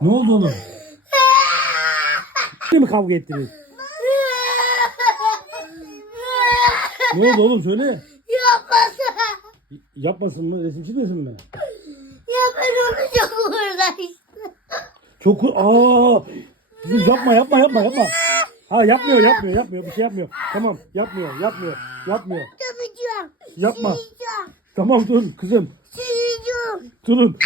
Ne oldu oğlum? Ne mi kavga ettiniz? Ne oldu oğlum söyle. Yapmasın. Yapmasın mı? Resim çizmesin mi? Ya ben onu çok uğraştım. Çok aa Kızım yapma yapma yapma yapma. Ha yapmıyor yapmıyor yapmıyor bir şey yapmıyor. Tamam yapmıyor yapmıyor yapmıyor. Yapma. Tamam dur kızım. Durun.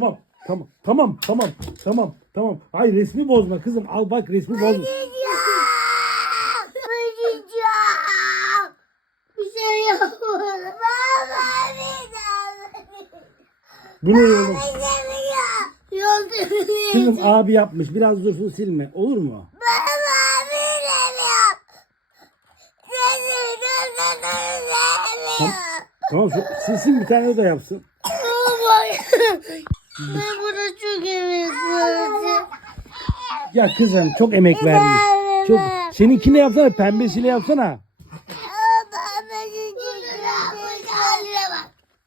Tamam tamam tamam tamam tamam tamam. Hayır resmi bozma kızım al bak resmi bozma. Sileceğim. Sileceğim. Bir yapmadım. Baba bir daha. Bu ne oğlum? Yolda Kızım abi yapmış biraz dursun silme olur mu? Tamam, tamam silsin bir tane de yapsın. Ben buna çok emek verdim. Ya kızım çok emek vermiş. Çok seninkini yapsana pembesiyle yapsana.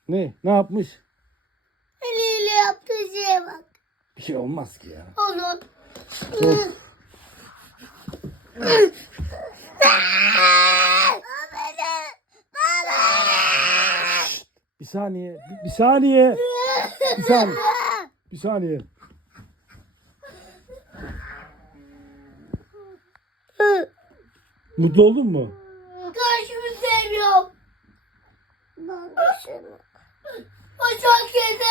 Ne? Ne yapmış? Eliyle yaptığı şeye bak. Bir şey olmaz ki ya. Of. Bir saniye. Bir, bir saniye. Bir saniye. Bir saniye. Mutlu oldun mu? Karşımı seviyorum. Babasını. O çok kötü.